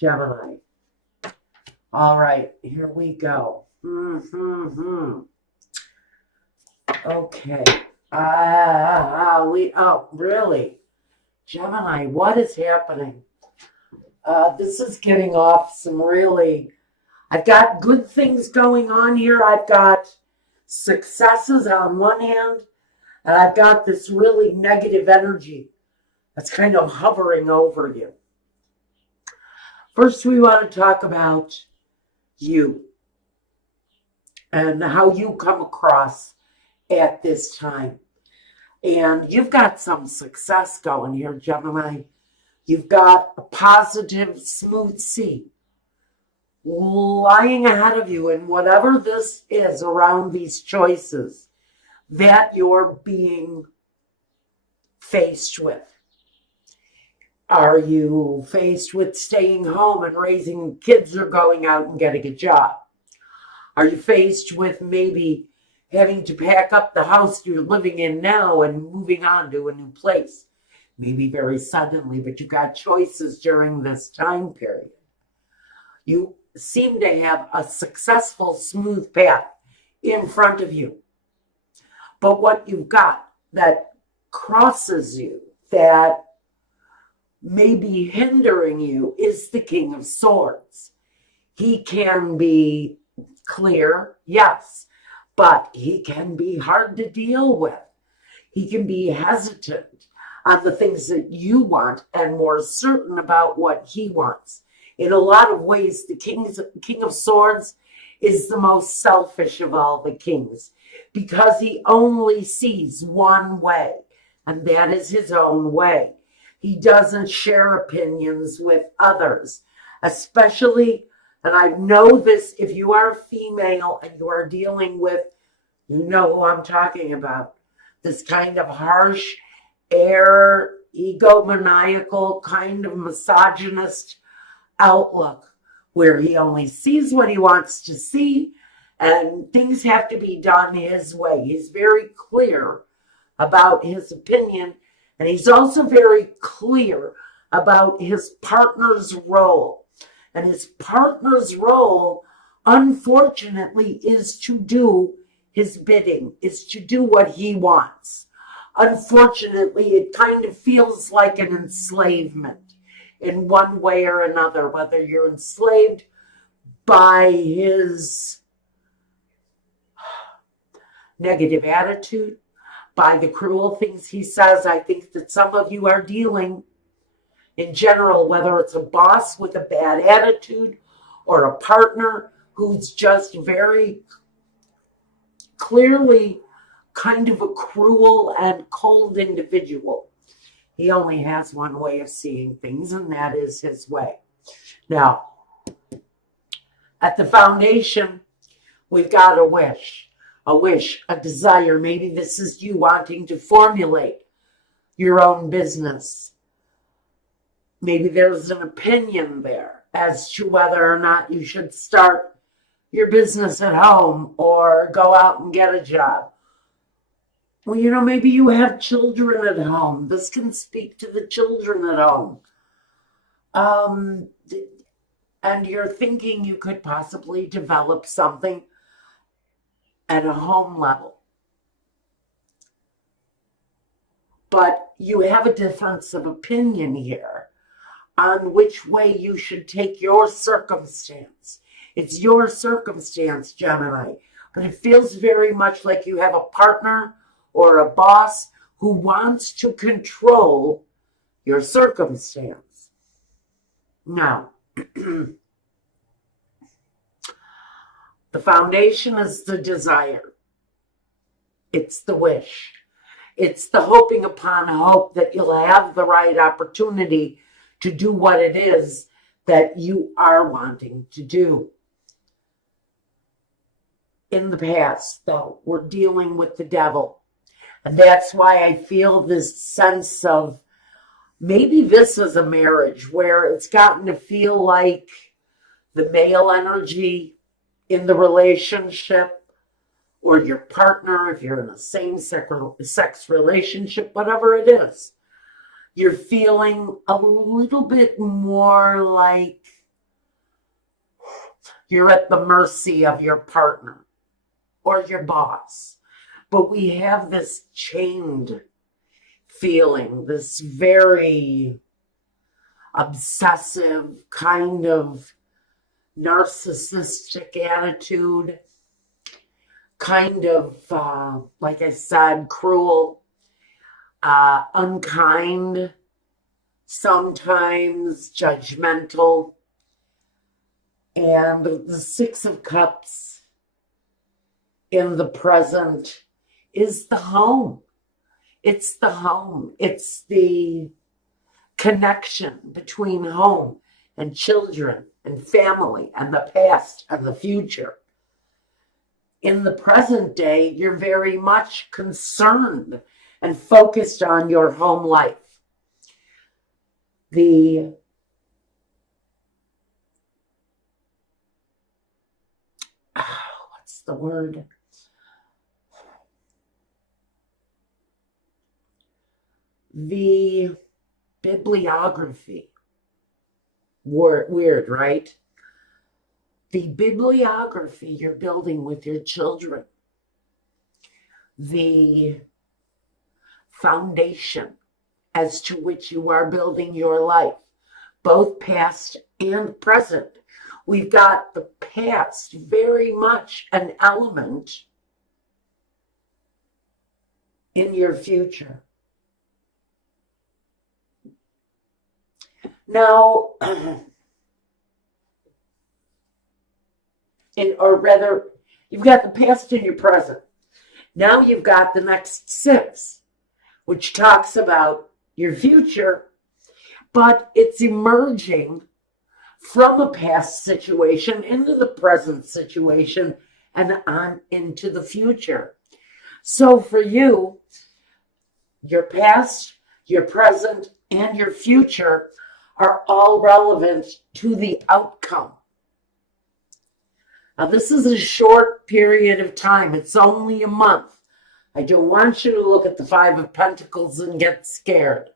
Gemini. All right, here we go. Okay. Really? Gemini, what is happening? This is getting off some really, I've got good things going on here. I've got successes on one hand, and I've got this really negative energy that's kind of hovering over you. First, we want to talk about you and how you come across at this time. And you've got some success going here, Gemini. You've got a positive, smooth sea lying ahead of you, and whatever this is around these choices that you're being faced with. Are you faced with staying home and raising kids or going out and getting a job? Are you faced with maybe having to pack up the house you're living in now and moving on to a new place? Maybe very suddenly, but you got choices during this time period. You seem to have a successful, smooth path in front of you. But what you've got that crosses you, that may be hindering you, is the King of Swords. He can be clear, yes, but he can be hard to deal with. He can be hesitant on the things that you want and more certain about what he wants. In a lot of ways, the King of Swords is the most selfish of all the kings because he only sees one way, and that is his own way. He doesn't share opinions with others, especially, and I know this, if you are a female and you are dealing with, you know who I'm talking about, this kind of harsh, egomaniacal, kind of misogynist outlook where he only sees what he wants to see and things have to be done his way. He's very clear about his opinion, and he's also very clear about his partner's role. And his partner's role, unfortunately, is to do his bidding, is to do what he wants. Unfortunately, it kind of feels like an enslavement in one way or another, whether you're enslaved by his negative attitude, by the cruel things he says. I think that some of you are dealing in general, whether it's a boss with a bad attitude or a partner who's just very clearly kind of a cruel and cold individual. He only has one way of seeing things, and that is his way. Now, at the foundation, we've got a wish, a desire. Maybe this is you wanting to formulate your own business. Maybe there's an opinion there as to whether or not you should start your business at home or go out and get a job. Well, maybe you have children at home. This can speak to the children at home. And you're thinking you could possibly develop something at a home level. But you have a difference of opinion here on which way you should take your circumstance. It's your circumstance, Gemini, but it feels very much like you have a partner or a boss who wants to control your circumstance. Now, the foundation is the desire. It's the wish. It's the hoping upon hope that you'll have the right opportunity to do what it is that you are wanting to do. In the past, though, we're dealing with the devil. And that's why I feel this sense of maybe this is a marriage where it's gotten to feel like the male energy in the relationship, or your partner, if you're in a same-sex relationship, whatever it is, you're feeling a little bit more like You're at the mercy of your partner or your boss. But we have this chained feeling, this very obsessive kind of narcissistic attitude, kind of, like I said, cruel, unkind, sometimes judgmental. And the Six of Cups in the present is the home. It's the home. It's the connection between home and children and family and the past and the future. In the present day, you're very much concerned and focused on your home life. What's the word? The bibliography. Weird, right? The bibliography you're building with your children. The foundation as to which you are building your life, both past and present. We've got the past very much an element in your future. Now, or rather, you've got the past and your present. Now you've got the next six, which talks about your future, but it's emerging from a past situation into the present situation and on into the future. So for you, your past, your present, and your future are all relevant to the outcome. Now, this is a short period of time. It's only a month. I don't want you to look at the Five of Pentacles and get scared.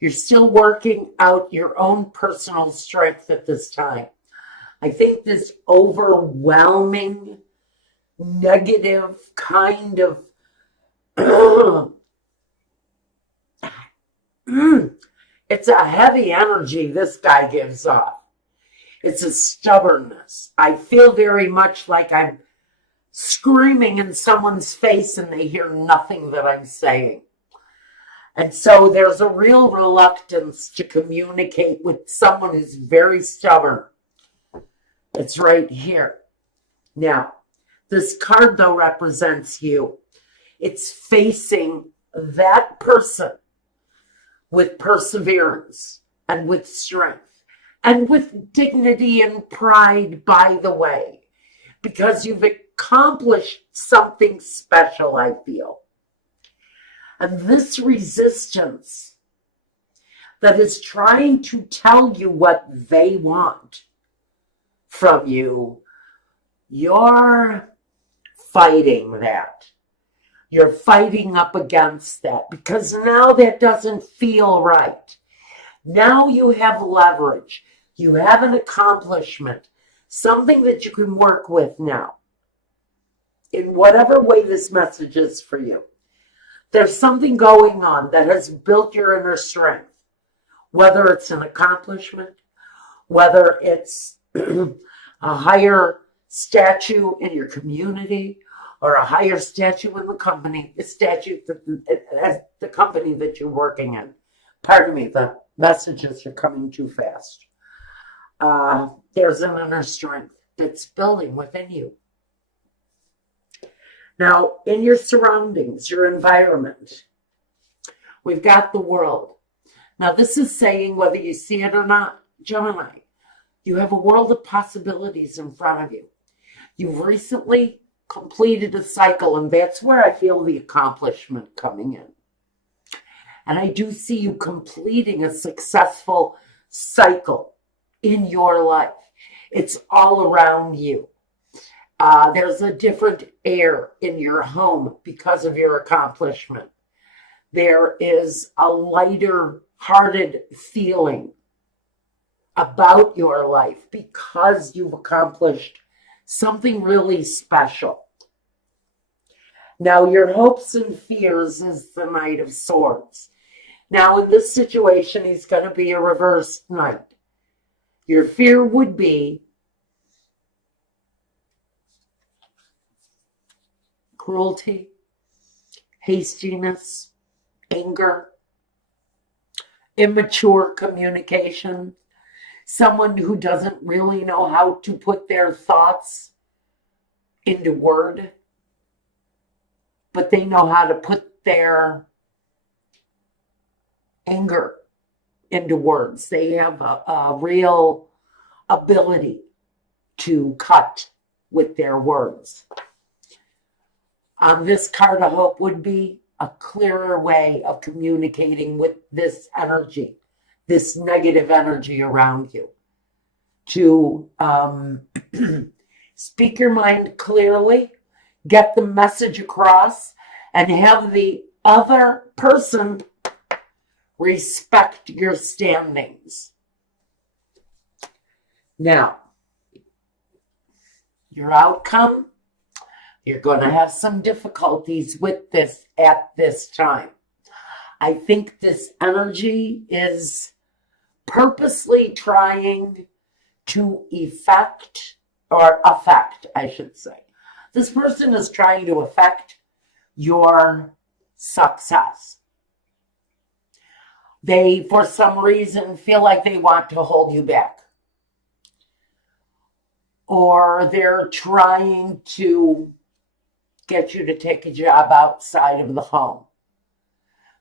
You're still working out your own personal strength at this time. I think this overwhelming, negative kind of it's a heavy energy this guy gives off. It's a stubbornness. I feel very much like I'm screaming in someone's face and they hear nothing that I'm saying. And so there's a real reluctance to communicate with someone who's very stubborn. It's right here. Now, this card, though, represents you. It's facing that person with perseverance and with strength and with dignity and pride, by the way, because you've accomplished something special, I feel. And this resistance that is trying to tell you what they want from you, you're fighting that. You're fighting up against that because now that doesn't feel right. Now you have leverage. You have an accomplishment, something that you can work with now in whatever way this message is for you. There's something going on that has built your inner strength, whether it's an accomplishment, whether it's a higher statue in your community or a higher statue in the company, the company that you're working in. Pardon me, the messages are coming too fast. There's an inner strength that's building within you. Now, in your surroundings, your environment, we've got the world. Now, this is saying, whether you see it or not, Gemini, you have a world of possibilities in front of you. You've recently completed a cycle, and that's where I feel the accomplishment coming in. And I do see you completing a successful cycle in your life. It's all around you. There's a different air in your home because of your accomplishment. There is a lighter-hearted feeling about your life because you've accomplished something really special. Now, your hopes and fears is the Knight of Swords. Now, in this situation, he's going to be a reversed knight. Your fear would be cruelty, hastiness, anger, immature communication, someone who doesn't really know how to put their thoughts into word, but they know how to put their anger into words. They have a real ability to cut with their words. This card of hope would be a clearer way of communicating with this energy, this negative energy around you. To speak your mind clearly, get the message across, and have the other person respect your standings. Now, your outcome, you're going to have some difficulties with this at this time. I think this energy is purposely trying to affect, I should say. This person is trying to affect your success. They, for some reason, feel like they want to hold you back. Or they're trying to get you to take a job outside of the home.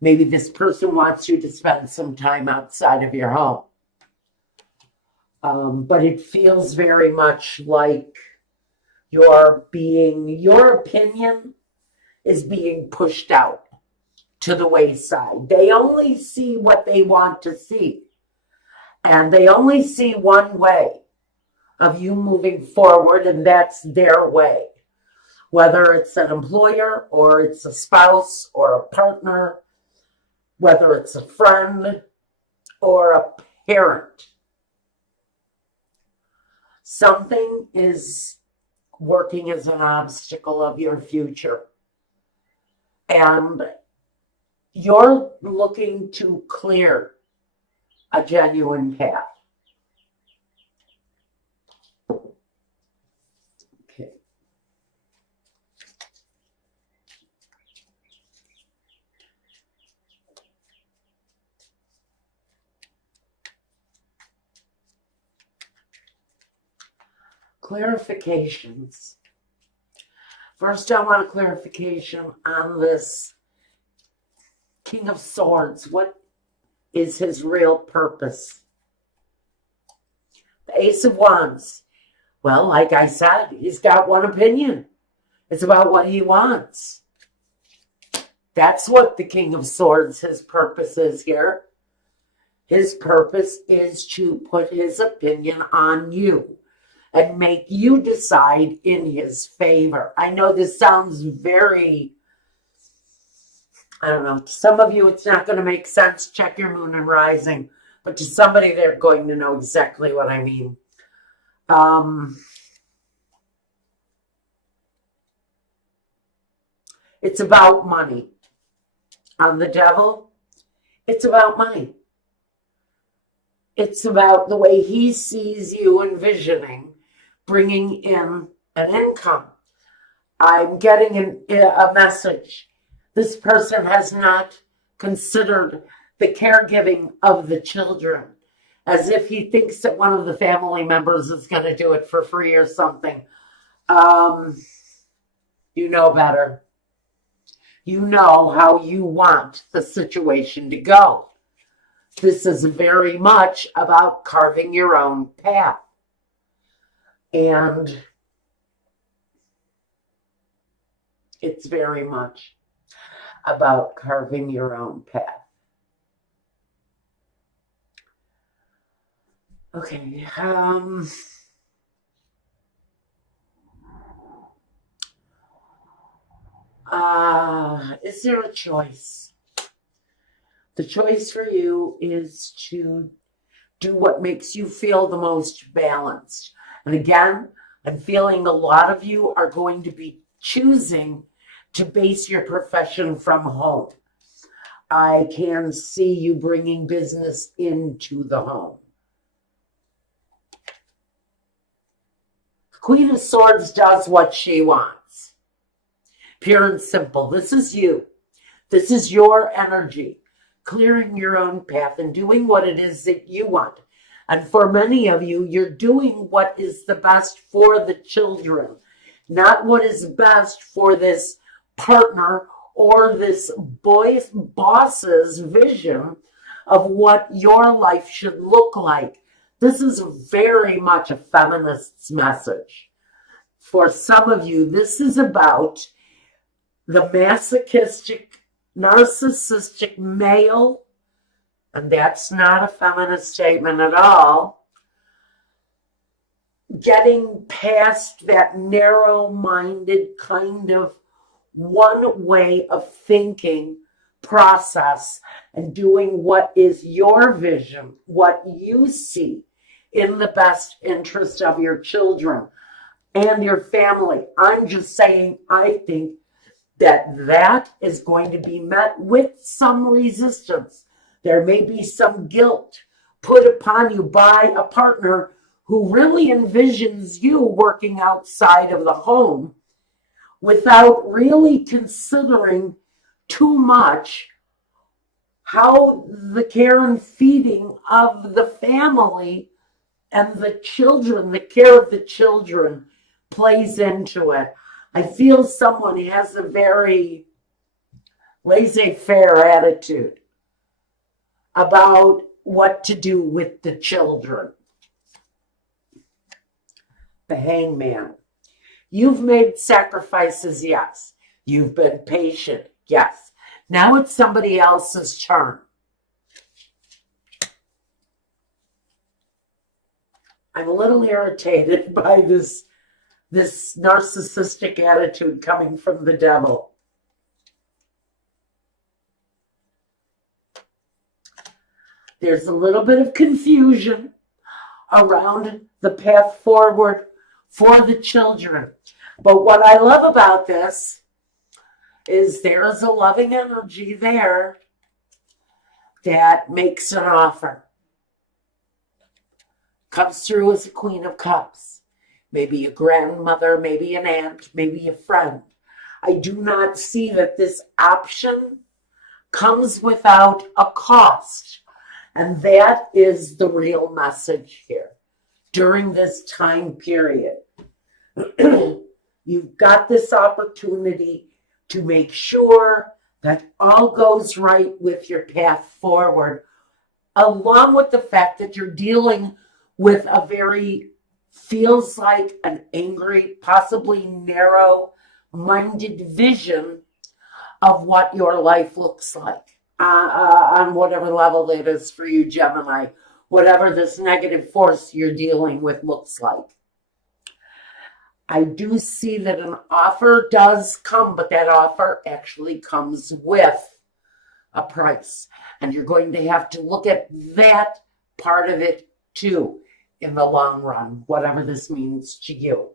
Maybe this person wants you to spend some time outside of your home. But it feels very much like your opinion is being pushed out to the wayside. They only see what they want to see. And they only see one way of you moving forward, and that's their way. Whether it's an employer or it's a spouse or a partner, whether it's a friend or a parent. Something is working as an obstacle of your future. And you're looking to clear a genuine path. Okay. Clarifications. First, I want a clarification on this King of Swords. What is his real purpose? The Ace of Wands. Well, like I said, he's got one opinion. It's about what he wants. That's what the King of Swords, his purpose is here. His purpose is to put his opinion on you and make you decide in his favor. I know this sounds very, I don't know, to some of you it's not going to make sense. Check your moon and rising. But to somebody, they're going to know exactly what I mean. It's about money. On the Devil, it's about money. It's about the way he sees you envisioning bringing in an income. I'm getting a message. This person has not considered the caregiving of the children, as if he thinks that one of the family members is going to do it for free or something. You know better. You know how you want the situation to go. This is very much about carving your own path. And it's very much about carving your own path. Okay. Is there a choice? The choice for you is to Do what makes you feel the most balanced. And again, I'm feeling a lot of you are going to be choosing to base your profession from home. I can see you bringing business into the home. Queen of Swords does what she wants. Pure and simple. This is you. This is your energy, clearing your own path and doing what it is that you want. And for many of you, you're doing what is the best for the children, not what is best for this partner or this boss's vision of what your life should look like. This is very much a feminist's message. For some of you, this is about the masochistic, narcissistic male, and that's not a feminist statement at all, getting past that narrow-minded kind of one way of thinking process and doing what is your vision, what you see in the best interest of your children and your family. I'm just saying, I think that is going to be met with some resistance. There may be some guilt put upon you by a partner who really envisions you working outside of the home without really considering too much how the care and feeding of the family and the children, the care of the children plays into it. I feel someone has a very laissez-faire attitude about what to do with the children. The Hangman. You've made sacrifices, yes. You've been patient, yes. Now it's somebody else's turn. I'm a little irritated by this narcissistic attitude coming from the devil. There's a little bit of confusion around the path forward for the children. But what I love about this is there is a loving energy there that makes an offer. Comes through as a Queen of Cups. Maybe a grandmother, maybe an aunt, maybe a friend. I do not see that this option comes without a cost. And that is the real message here during this time period. You've got this opportunity to make sure that all goes right with your path forward, along with the fact that you're dealing with a very, feels like an angry, possibly narrow-minded vision of what your life looks like on whatever level it is for you, Gemini, whatever this negative force you're dealing with looks like. I do see that an offer does come, but that offer actually comes with a price. And you're going to have to look at that part of it too in the long run, whatever this means to you.